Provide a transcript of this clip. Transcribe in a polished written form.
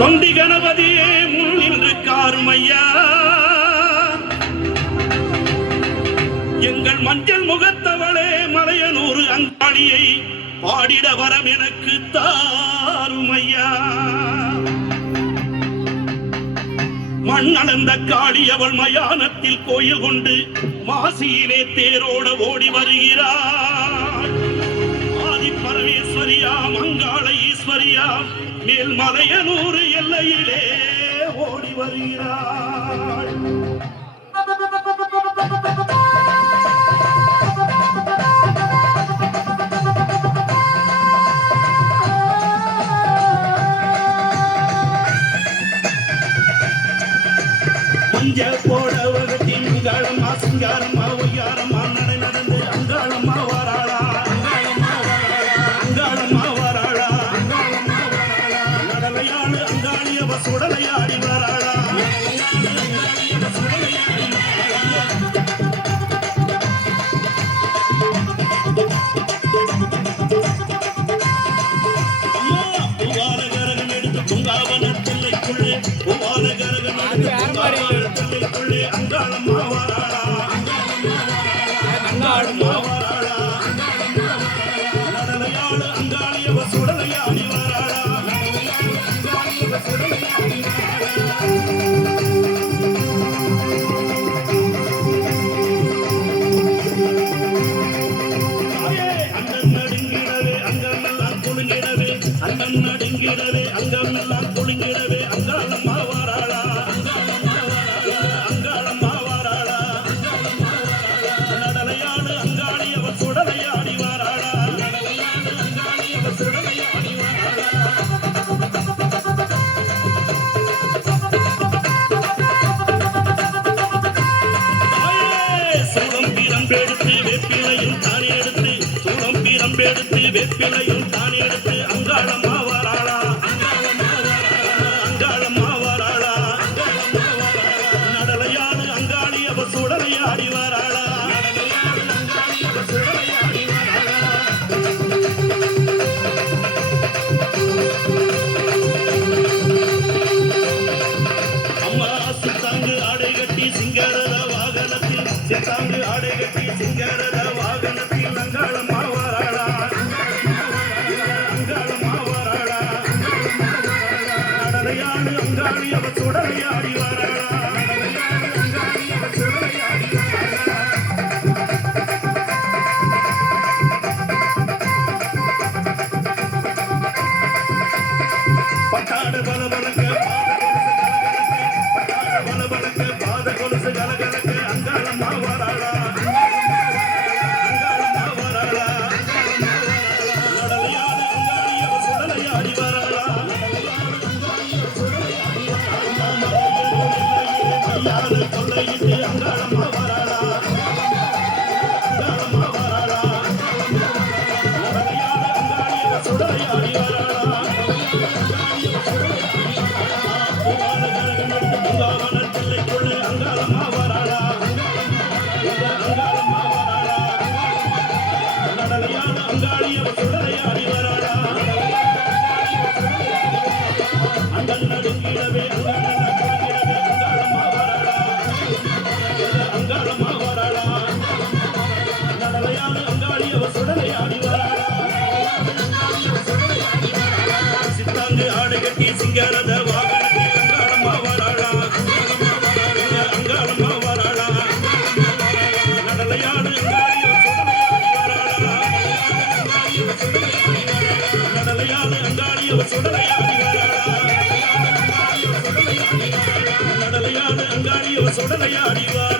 தொண்டி கணபதியே முன் நின்று காருமையா எங்கள் மஞ்சள் முகத்தவளே மலையனூர் அங்காளியை பாடிட வரம் எனக்கு தாருமையா மண்ணளந்த காளி அவள் மயானத்தில் கோயில் கொண்டு மாசியிலே தேரோட ஓடி வருகிறாள் ஆதி பரமேஸ்வரியா மங்காள ஈஸ்வரியா மேல் மலையனூர் எல்லையிலே ஓடி வருகிறாள் மஞ்ச போடவகத்தி மங்காளம்மா சிங்காரம்மா ஒய்யாரம்மா நடை நடந்து அங்காளம்மா வாராளா அங்காளம்மா வாராளா நடலையாடு அங்காளியவ சுடலையாடி வாராளா புவாரகரகம் எடுத்து பூங்காவனத்தில்லைக்குள்ளே புவாரகரகம் எடுத்து அங்காளம்மா வாராளா அங்காளம்மா வாராளா நடலையாடு அங்காளியவ சுடலையாடி வாராளா அங்கம் நடுங்கிடவே அங்கம் எல்லாம் குலுங்கிடவே அங்கம் நடுங்கிடவே அங்கம் எல்லாம் குலுங்கிடவே அங்காளம்மா வாராளா அங்காளம்மா வாராளா நடலையாடு அங்காளியவ சுடலையாடி வாராளா அங்காளியவ சுடலையாடி வாராளா சூளம் பீரம்பெடுத்து வேப்பிலையும் தானே எடுத்து சூளம் பீரம்பெடுத்து வேப்பிலையும் தானே எடுத்து அங்காளம்மா வாராளா அங்காளம்மா வாராளா நடலையாடு அங்காளியவ சுடலையாடி வாராளா அங்காளியவ சுடலையாடி வாராளா அம்மா சித்தாங்கு ஆடை கட்டி சிங்காரத வாகனத்தில் சித்தாங்கு ஆடை கட்டி சிங்காரத வாகனத்தில் அங்காளம்மா வாராளா அங்காளம்மா வாராளா நடலையாடு அங்காளியவ சுடலையாடி வாராளா அங்காளியவ சுடலையாடி வாராளா பட்டாடு பலபலக்க பாத கொலுசு கலகலக்க அங்காளம்மா வாராளா அங்காளம்மா வாராளா நடலையாடு அங்காளியவ சுடலையாடி வாராளா மையாடு கொள்ளையிட்டு அங்காளம்மா வாராளா அங்காளம்மா வாராளா நடலையாடு அங்காளியவ சுடலையாடி வாராளா பூங்காவனத்தில்லைக்குள்ளே அங்காளம்மா வாராளா அங்காளம்மா வாராளா நடலையாடு அங்காளியவ சுடலையாடி வாராளா அங்கல் நடுங்கிடவே அங்காளம்மா வாராளா அங்காளம்மா வாராளா நடலையாடு அங்காளியவ சுடலையாடி வாராளா சித்தாங்கு ஆடை கட்டி சிங்காரத வாகனத்தில் அங்காளம்மா வாராளா அங்காளம்மா வாராளா நடலையாடு அங்காளியவ சுடலையாடி வாராளா நடலையாடு அங்காளியவ சுடலையாடி வாராளா நடலையாடு அங்காளியவ சுடலையாடி வாராளா